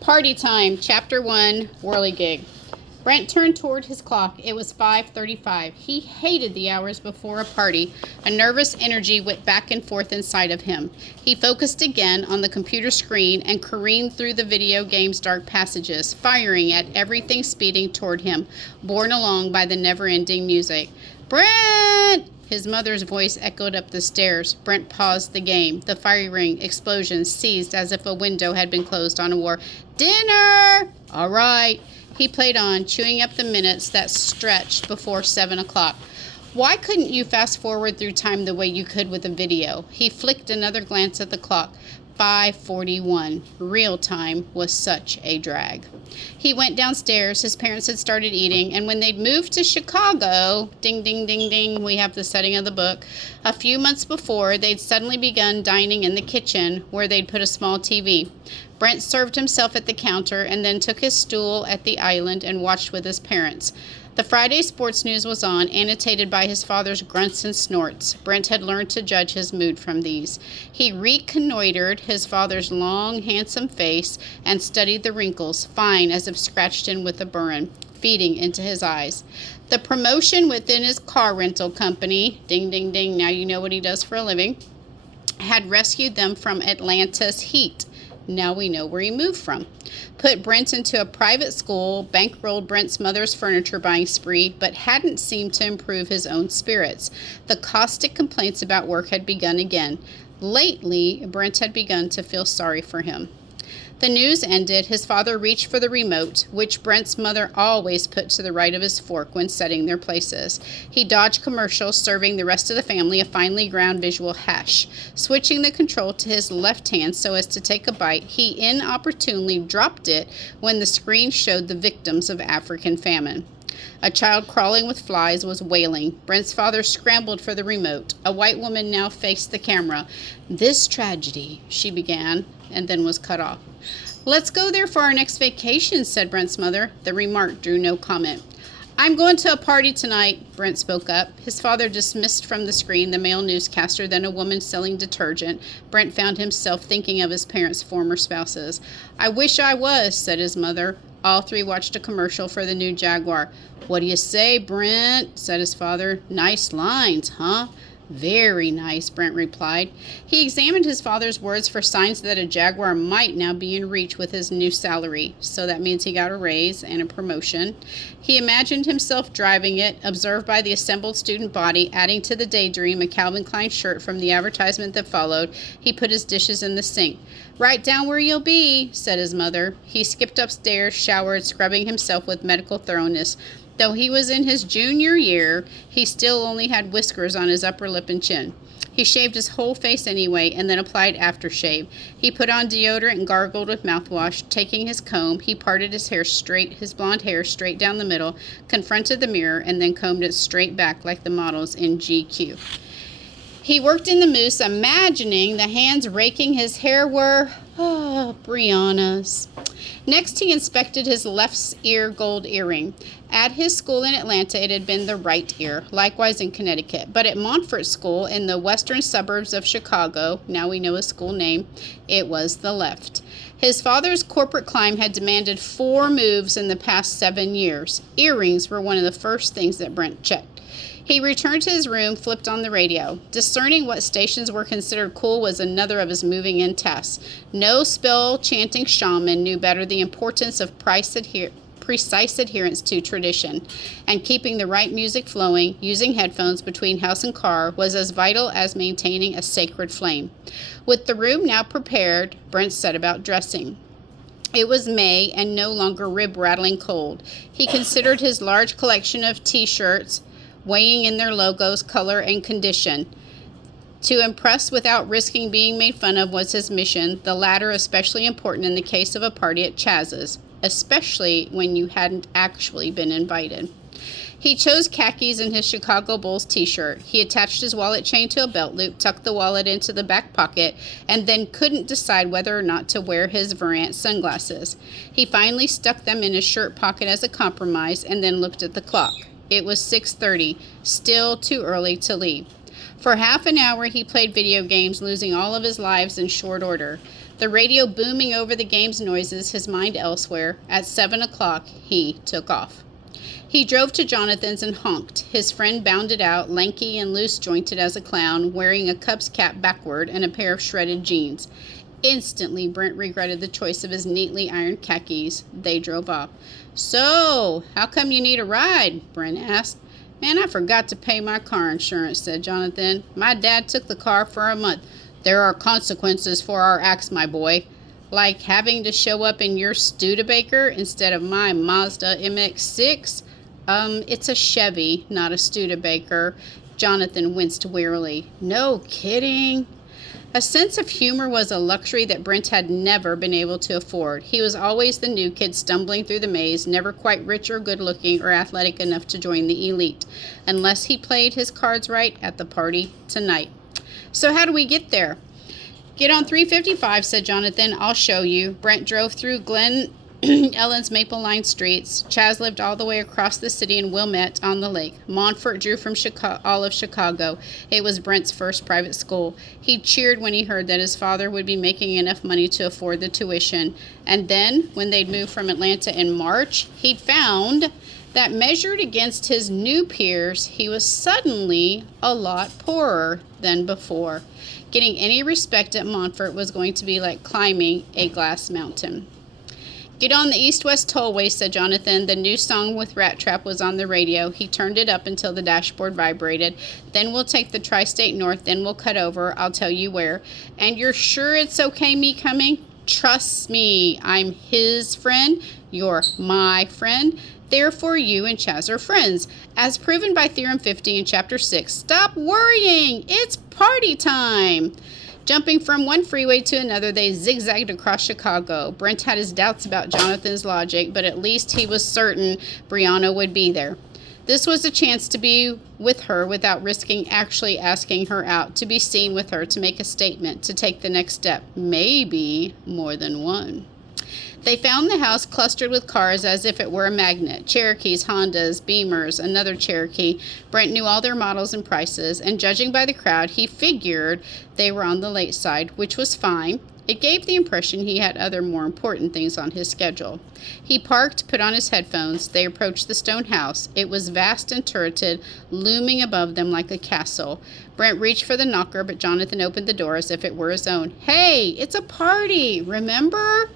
Party time, Chapter 1, Whirligig. Brent turned toward his clock. It was 5:35. He hated the hours before a party. A nervous energy went back and forth inside of him. He focused again on the computer screen and careened through the video game's dark passages, firing at everything speeding toward him, borne along by the never-ending music. Brent! His mother's voice echoed up the stairs. Brent paused the game. The firing explosions ceased as if a window had been closed on a war. Dinner! All right. He played on, chewing up the minutes that stretched before 7 o'clock. Why couldn't you fast forward through time the way you could with a video? He flicked another glance at the clock. 5:41. Real time was such a drag. He went downstairs. His parents had started eating, and when they'd moved to Chicago, ding, ding, ding, ding, we have the setting of the book, a few months before, they'd suddenly begun dining in the kitchen, where they'd put a small TV. Brent served himself at the counter and then took his stool at the island and watched with his parents. The Friday sports news was on, annotated by his father's grunts and snorts. Brent had learned to judge his mood from these. He reconnoitered his father's long, handsome face and studied the wrinkles, fine as if scratched in with a burrin, feeding into his eyes. The promotion within his car rental company, ding, ding, ding, now you know what he does for a living, had rescued them from Atlanta's heat. Now we know where he moved from. Put Brent into a private school, bankrolled Brent's mother's furniture buying spree, but hadn't seemed to improve his own spirits. The caustic complaints about work had begun again. Lately, Brent had begun to feel sorry for him. The news ended. His father reached for the remote, which Brent's mother always put to the right of his fork when setting their places. He dodged commercials, serving the rest of the family a finely ground visual hash. Switching the control to his left hand so as to take a bite, he inopportunely dropped it when the screen showed the victims of African famine. A child crawling with flies was wailing. Brent's father scrambled for the remote. A white woman now faced the camera. "This tragedy," she began, and then was cut off. "Let's go there for our next vacation," said Brent's mother. The remark drew no comment. "I'm going to a party tonight," Brent spoke up. His father dismissed from the screen the male newscaster, then a woman selling detergent. Brent found himself thinking of his parents' former spouses. "I wish I was," said his mother. All three watched a commercial for the new Jaguar. "What do you say, Brent?" said his father. "Nice lines, huh?" "Very nice," Brent replied. He examined his father's words for signs that a Jaguar might now be in reach with his new salary. So that means he got a raise and a promotion. He imagined himself driving it, observed by the assembled student body, adding to the daydream a Calvin Klein shirt from the advertisement that followed. He put his dishes in the sink. "Right down where you'll be," said his mother. He skipped upstairs, showered, scrubbing himself with medical thoroughness. Though he was in his junior year, he still only had whiskers on his upper lip and chin. He shaved his whole face anyway and then applied aftershave. He put on deodorant and gargled with mouthwash. Taking his comb, he parted his blonde hair straight down the middle, confronted the mirror, and then combed it straight back like the models in GQ. He worked in the mousse, imagining the hands raking his hair were, Brianna's. Next, he inspected his left ear gold earring. At his school in Atlanta, it had been the right ear, likewise in Connecticut. But at Montfort School, in the western suburbs of Chicago, now we know his school name, it was the left. His father's corporate climb had demanded 4 moves in the past 7 years. Earrings were one of the first things that Brent checked. He returned to his room, flipped on the radio. Discerning what stations were considered cool was another of his moving-in tasks. No spell-chanting shaman knew better the importance of precise adherence to tradition, and keeping the right music flowing, using headphones between house and car, was as vital as maintaining a sacred flame. With the room now prepared, Brent set about dressing. It was May and no longer rib-rattling cold. He considered his large collection of T-shirts, weighing in their logos, color, and condition. To impress without risking being made fun of was his mission, the latter especially important in the case of a party at Chaz's, especially when you hadn't actually been invited. He chose khakis in his Chicago Bulls t-shirt. He attached his wallet chain to a belt loop, tucked the wallet into the back pocket, and then couldn't decide whether or not to wear his Varant sunglasses. He finally stuck them in his shirt pocket as a compromise and then looked at the clock. It was 6:30, still too early to leave. For half an hour he played video games, losing all of his lives in short order. The radio booming over the game's noises, his mind elsewhere. At 7 o'clock, he took off. He drove to Jonathan's and honked. His friend bounded out, lanky and loose-jointed as a clown, wearing a Cubs cap backward and a pair of shredded jeans. Instantly, Brent regretted the choice of his neatly ironed khakis. They drove off. "So, how come you need a ride?" Brent asked. "Man, I forgot to pay my car insurance," said Jonathan. "My dad took the car for a month." "There are consequences for our acts, my boy. Like having to show up in your Studebaker instead of my Mazda MX-6? It's a Chevy, not a Studebaker." Jonathan winced wearily. "No kidding." A sense of humor was a luxury that Brent had never been able to afford. He was always the new kid stumbling through the maze, never quite rich or good-looking or athletic enough to join the elite, unless he played his cards right at the party tonight. "So how do we get there?" "Get on 355, said Jonathan. "I'll show you." Brent drove through Glen Ellen's maple-lined streets. Chaz lived all the way across the city in Wilmette on the lake. Montfort drew from all of Chicago. It was Brent's first private school. He cheered when he heard that his father would be making enough money to afford the tuition. And then, when they'd moved from Atlanta in March, he'd found that measured against his new peers, he was suddenly a lot poorer than before. Getting any respect at Montfort was going to be like climbing a glass mountain. "Get on the east-west tollway," said Jonathan. The new song with Rat Trap was on the radio. He turned it up until the dashboard vibrated. "Then we'll take the Tri-State North, then we'll cut over. I'll tell you where." "And you're sure it's okay me coming?" "Trust me, I'm his friend. You're my friend. Therefore, you and Chaz are friends. As proven by Theorem 50 in Chapter 6. Stop worrying! It's party time!" Jumping from one freeway to another, they zigzagged across Chicago. Brent had his doubts about Jonathan's logic, but at least he was certain Brianna would be there. This was a chance to be with her without risking actually asking her out, to be seen with her, to make a statement, to take the next step, maybe more than one. They found the house clustered with cars as if it were a magnet. Cherokees, Hondas, Beamers, another Cherokee. Brent knew all their models and prices, and judging by the crowd, he figured they were on the late side, which was fine. It gave the impression he had other more important things on his schedule. He parked, put on his headphones. They approached the stone house. It was vast and turreted, looming above them like a castle. Brent reached for the knocker, but Jonathan opened the door as if it were his own. "Hey, it's a party, remember?"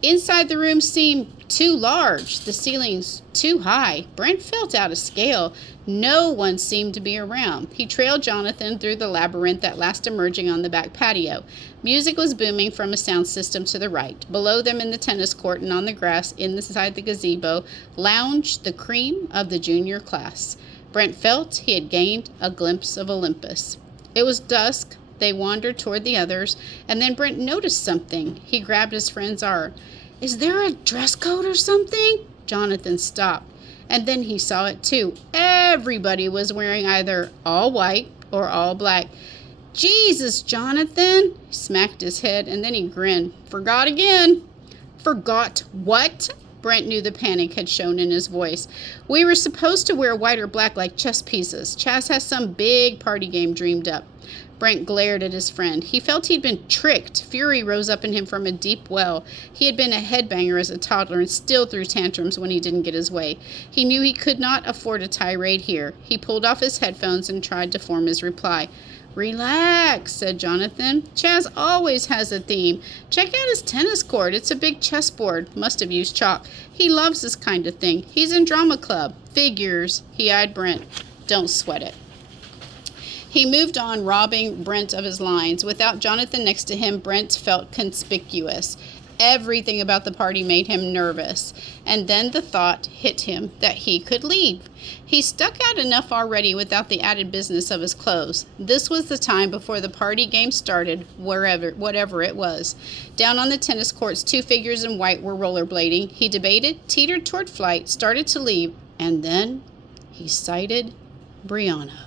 Inside, the room seemed too large, the ceilings too high. Brent felt out of scale. No one seemed to be around. He trailed Jonathan through the labyrinth, at last emerging on the back patio. Music was booming from a sound system to the right. Below them, in the tennis court and on the grass inside the gazebo, lounged the cream of the junior class. Brent felt he had gained a glimpse of Olympus. It was dusk. They wandered toward the others, and then Brent noticed something. He grabbed his friend's arm. "Is there a dress code or something?" Jonathan stopped, and then he saw it too. Everybody was wearing either all white or all black. "Jesus, Jonathan!" He smacked his head, and then he grinned. "Forgot again." "Forgot what?" Brent knew the panic had shown in his voice. "We were supposed to wear white or black like chess pieces. Chaz has some big party game dreamed up." Brent glared at his friend. He felt he'd been tricked. Fury rose up in him from a deep well. He had been a headbanger as a toddler and still threw tantrums when he didn't get his way. He knew he could not afford a tirade here. He pulled off his headphones and tried to form his reply. "Relax," said Jonathan. "Chaz always has a theme. Check out his tennis court. It's a big chessboard. Must have used chalk. He loves this kind of thing. He's in drama club. Figures." He eyed Brent. "Don't sweat it." He moved on, robbing Brent of his lines. Without Jonathan next to him, Brent felt conspicuous. Everything about the party made him nervous. And then the thought hit him that he could leave. He stuck out enough already without the added business of his clothes. This was the time before the party game started, whatever it was. Down on the tennis courts, two figures in white were rollerblading. He debated, teetered toward flight, started to leave, and then he sighted Brianna.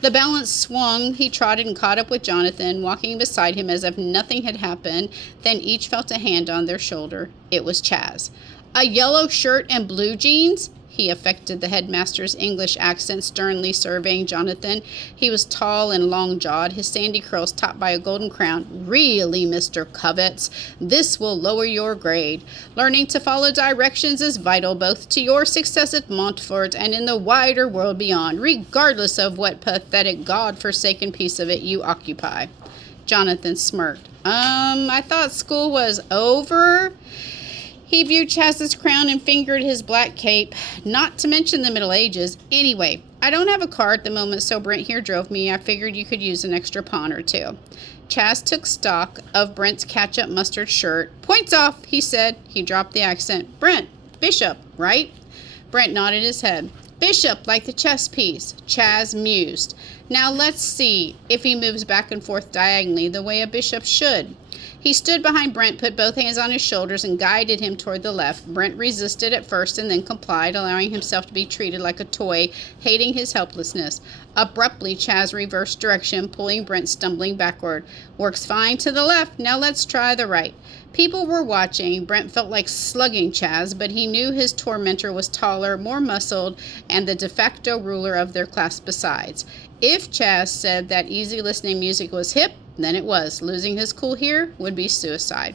The balance swung. He trotted and caught up with Jonathan, walking beside him as if nothing had happened. Then each felt a hand on their shoulder. It was Chaz. "A yellow shirt and blue jeans?" He affected the headmaster's English accent, sternly surveying Jonathan. He was tall and long-jawed, his sandy curls topped by a golden crown. Really, Mr. Covets, this will lower your grade. Learning to follow directions is vital both to your success at Montfort and in the wider world beyond, regardless of what pathetic, God-forsaken piece of it you occupy. Jonathan smirked. I thought school was over. He viewed Chaz's crown and fingered his black cape, not to mention the Middle Ages. Anyway, I don't have a car at the moment, so Brent here drove me. I figured you could use an extra pawn or two. Chaz took stock of Brent's catch-up mustard shirt. Points off, he said. He dropped the accent. Brent, Bishop, right? Brent nodded his head. Bishop, like the chess piece. Chaz mused. Now let's see if he moves back and forth diagonally the way a bishop should. He stood behind Brent, put both hands on his shoulders, and guided him toward the left. Brent resisted at first and then complied, allowing himself to be treated like a toy, hating his helplessness. Abruptly, Chaz reversed direction, pulling Brent stumbling backward. Works fine to the left. Now let's try the right. People were watching. Brent felt like slugging Chaz, but he knew his tormentor was taller, more muscled, and the de facto ruler of their class besides. If Chaz said that easy listening music was hip, then it was. Losing his cool here would be suicide.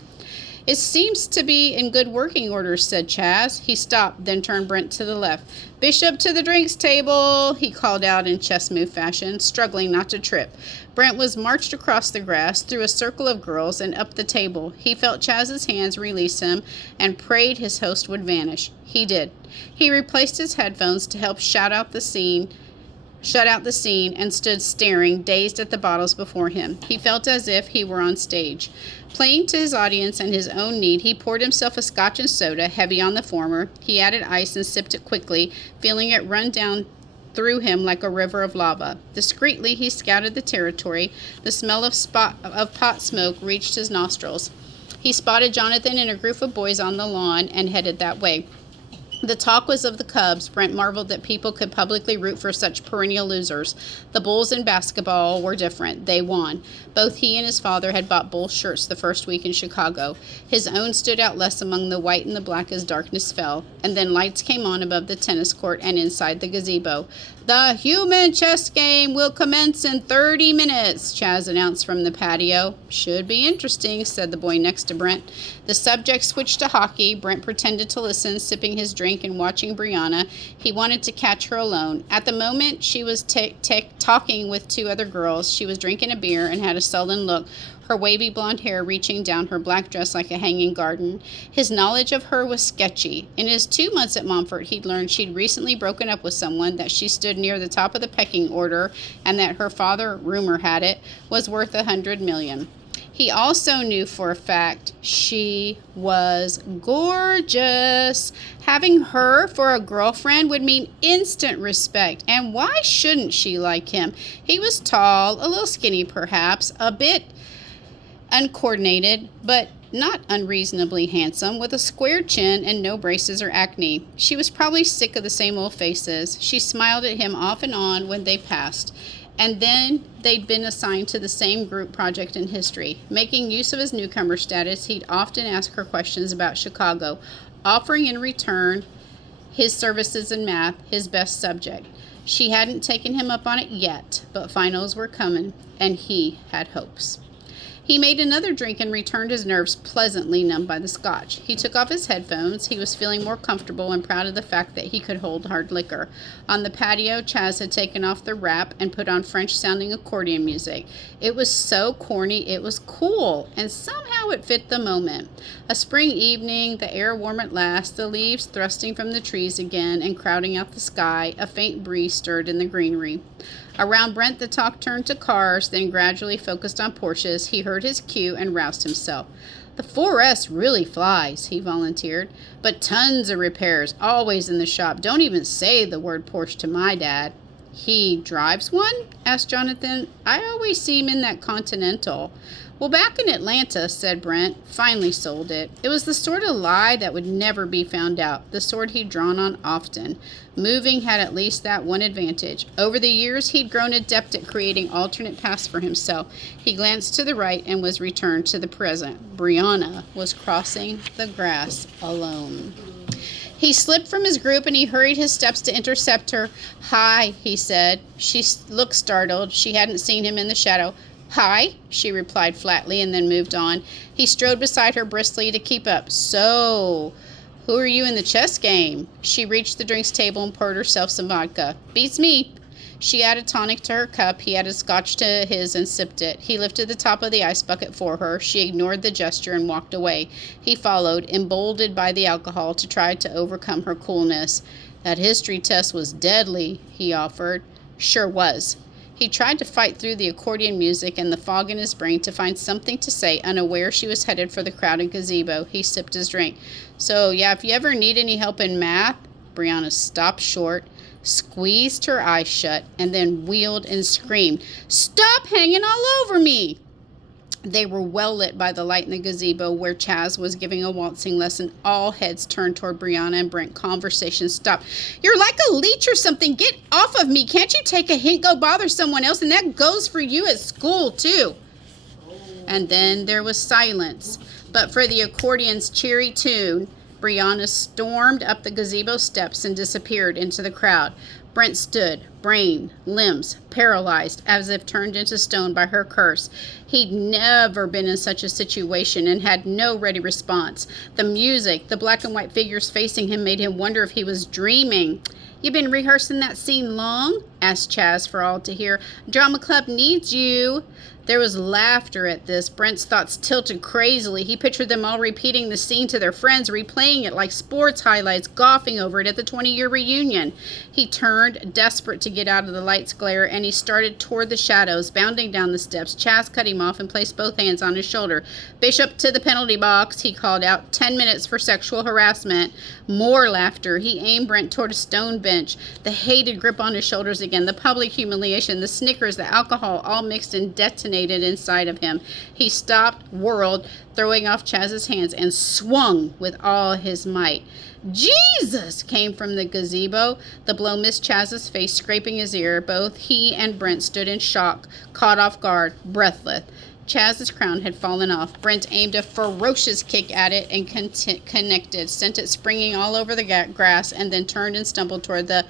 It seems to be in good working order, said Chaz. He stopped, then turned Brent to the left. Bishop to the drinks table, he called out in chess move fashion, struggling not to trip. Brent was marched across the grass, through a circle of girls, and up the table. He felt Chaz's hands release him and prayed his host would vanish. He did. He replaced his headphones to help shut out the scene, and stood staring, dazed at the bottles before him. He felt as if he were on stage. Playing to his audience and his own need, he poured himself a scotch and soda, heavy on the former. He added ice and sipped it quickly, feeling it run down through him like a river of lava. Discreetly, he scouted the territory. The smell of pot smoke reached his nostrils. He spotted Jonathan and a group of boys on the lawn and headed that way. The talk was of the Cubs. Brent marveled that people could publicly root for such perennial losers. The Bulls in basketball were different. They won. Both he and his father had bought Bulls shirts the first week in Chicago. His own stood out less among the white and the black as darkness fell. And then lights came on above the tennis court and inside the gazebo. The human chess game will commence in 30 minutes, Chaz announced from the patio. Should be interesting, said the boy next to Brent. The subject switched to hockey. Brent pretended to listen, sipping his drink and watching Brianna. He wanted to catch her alone. At the moment, she was talking with two other girls. She was drinking a beer and had a sullen look, her wavy blonde hair reaching down her black dress like a hanging garden. His knowledge of her was sketchy. In his 2 months at Montfort, he'd learned she'd recently broken up with someone, that she stood near the top of the pecking order, and that her father, rumor had it, was worth $100 million. He also knew for a fact she was gorgeous. Having her for a girlfriend would mean instant respect. And why shouldn't she like him? He was tall, a little skinny perhaps, a bit uncoordinated, but not unreasonably handsome, with a square chin and no braces or acne. She was probably sick of the same old faces. She smiled at him off and on when they passed. And then they'd been assigned to the same group project in history. Making use of his newcomer status, he'd often ask her questions about Chicago, offering in return his services in math, his best subject. She hadn't taken him up on it yet, but finals were coming, and he had hopes. He made another drink and returned, his nerves pleasantly numbed by the scotch. He took off his headphones. He was feeling more comfortable and proud of the fact that he could hold hard liquor. On the patio, Chaz had taken off the wrap and put on French-sounding accordion music. It was so corny, it was cool, and somehow it fit the moment. A spring evening, the air warm at last, the leaves thrusting from the trees again and crowding out the sky. A faint breeze stirred in the greenery. Around Brent, the talk turned to cars, then gradually focused on Porsches. He heard his cue and roused himself. The 4S really flies, he volunteered, but tons of repairs, always in the shop. Don't even say the word Porsche to my dad. He drives one? Asked Jonathan. I always see him in that Continental. Well, back in Atlanta, said Brent, finally sold it. It was the sort of lie that would never be found out, the sort he'd drawn on often. Moving had at least that one advantage. Over the years, he'd grown adept at creating alternate paths for himself. He glanced to the right and was returned to the present. Brianna was crossing the grass alone. He slipped from his group and he hurried his steps to intercept her. "Hi," he said. She looked startled. She hadn't seen him in the shadow. "Hi," she replied flatly and then moved on. He strode beside her briskly to keep up. "So, who are you in the chess game?" She reached the drinks table and poured herself some vodka. "Beats me." She added tonic to her cup. He added scotch to his and sipped it. He lifted the top of the ice bucket for her. She ignored the gesture and walked away. He followed, emboldened by the alcohol, to try to overcome her coolness. "That history test was deadly," he offered. "Sure was." He tried to fight through the accordion music and the fog in his brain to find something to say, unaware she was headed for the crowded gazebo. He sipped his drink. "So, yeah, if you ever need any help in math..." Brianna stopped short, squeezed her eyes shut, and then wheeled and screamed, "Stop hanging all over me!" They were well lit by the light in the gazebo where Chaz was giving a waltzing lesson. All heads turned toward Brianna and Brent. Conversation stopped. "You're like a leech or something. Get off of me. Can't you take a hint? Go bother someone else. And that goes for you at school, too." And then there was silence. But for the accordion's cheery tune, Brianna stormed up the gazebo steps and disappeared into the crowd. Brent stood, brain, limbs, paralyzed, as if turned into stone by her curse. He'd never been in such a situation and had no ready response. The music, the black and white figures facing him made him wonder if he was dreaming. "You been rehearsing that scene long?" asked Chaz for all to hear. "Drama club needs you." There was laughter at this. Brent's thoughts tilted crazily. He pictured them all repeating the scene to their friends, replaying it like sports highlights, gawking over it at the 20-year reunion. He turned, desperate to get out of the light's glare, and he started toward the shadows, bounding down the steps. Chaz cut him off and placed both hands on his shoulder. "Bishop to the penalty box," he called out. 10 minutes for sexual harassment. More laughter. He aimed Brent toward a stone bench. The hated grip on his shoulders again, the public humiliation, the snickers, the alcohol, all mixed and detonated inside of him. He stopped, whirled, throwing off Chaz's hands, and swung with all his might. "Jesus!" came from the gazebo. The blow missed Chaz's face, scraping his ear. Both he and Brent stood in shock, caught off guard, breathless. Chaz's crown had fallen off. Brent aimed a ferocious kick at it and connected, sent it springing all over the grass, and then turned and stumbled toward the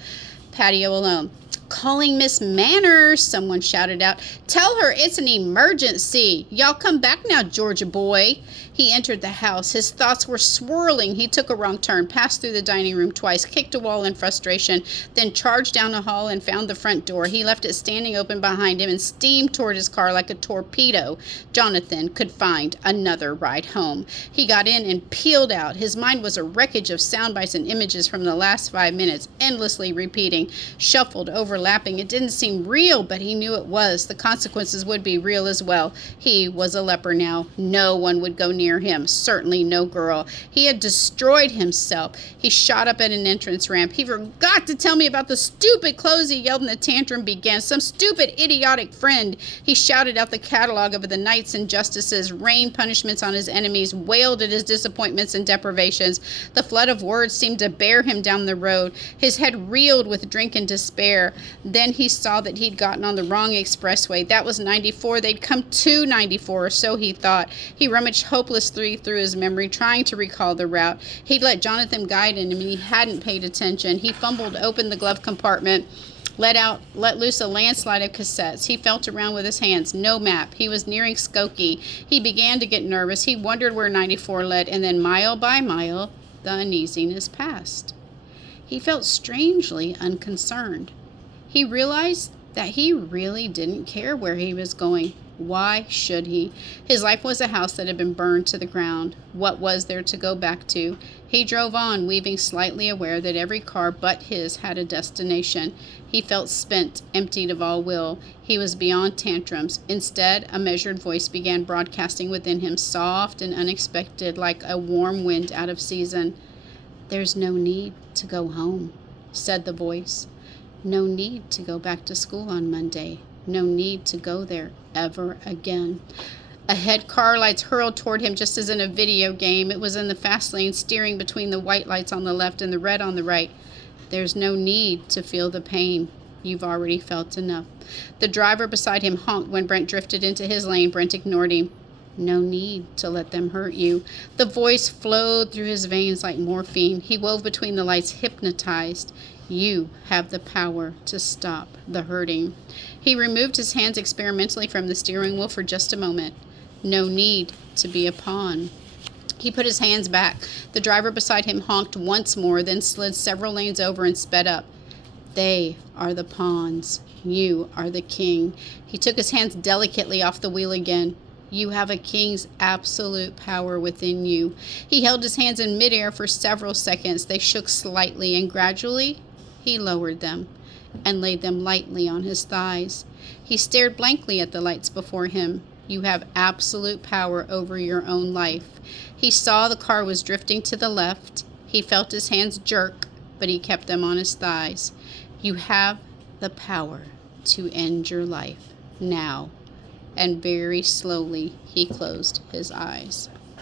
patio alone. "Calling Miss Manners," someone shouted out. "Tell her it's an emergency. Y'all come back now, Georgia boy." He entered the house. His thoughts were swirling. He took a wrong turn, passed through the dining room twice, kicked a wall in frustration, then charged down a hall and found the front door. He left it standing open behind him and steamed toward his car like a torpedo. Jonathan could find another ride home. He got in and peeled out. His mind was a wreckage of sound bites and images from the last 5 minutes, endlessly repeating, shuffled, overlapping. It didn't seem real, but he knew it was. The consequences would be real as well. He was a leper now. No one would go near him, certainly no girl. He had destroyed himself. He shot up at an entrance ramp. "He forgot to tell me about the stupid clothes," he yelled, and the tantrum began. "Some stupid, idiotic friend." He shouted out the catalog of the knights and justices, rained punishments on his enemies, wailed at his disappointments and deprivations. The flood of words seemed to bear him down the road. His head reeled with drink and despair. Then he saw that he'd gotten on the wrong expressway. That was 94. They'd come to 94, or so he thought. He rummaged hopelessly through his memory, trying to recall the route. He'd let Jonathan guide him, and he hadn't paid attention. He fumbled open the glove compartment, let loose a landslide of cassettes. He felt around with his hands. No map. He was nearing Skokie. He began to get nervous. He wondered where 94 led, and then mile by mile, the uneasiness passed. He felt strangely unconcerned. He realized that he really didn't care where he was going. Why should he? His life was a house that had been burned to the ground. What was there to go back to? He drove on, weaving, slightly aware that every car but his had a destination. He felt spent, emptied of all will. He was beyond tantrums. Instead, a measured voice began broadcasting within him, soft and unexpected, like a warm wind out of season. "There's no need to go home," said the voice. "No need to go back to school on Monday. No need to go there ever again." Ahead, car lights hurled toward him just as in a video game. It was in the fast lane, steering between the white lights on the left and the red on the right. "There's no need to feel the pain. You've already felt enough." The driver beside him honked when Brent drifted into his lane. Brent ignored him. No need to let them hurt you. The voice flowed through his veins like morphine. He wove between the lights, hypnotized. You have the power to stop the hurting. He removed his hands experimentally from the steering wheel for just a moment. No need to be a pawn. He put his hands back. The driver beside him honked once more, then slid several lanes over and sped up. They are the pawns. You are the king. He took his hands delicately off the wheel again. You have a king's absolute power within you. He held his hands in midair for several seconds. They shook slightly, and gradually he lowered them and laid them lightly on his thighs. He stared blankly at the lights before him. You have absolute power over your own life. He saw the car was drifting to the left. He felt his hands jerk, but he kept them on his thighs. You have the power to end your life now. And very slowly he closed his eyes.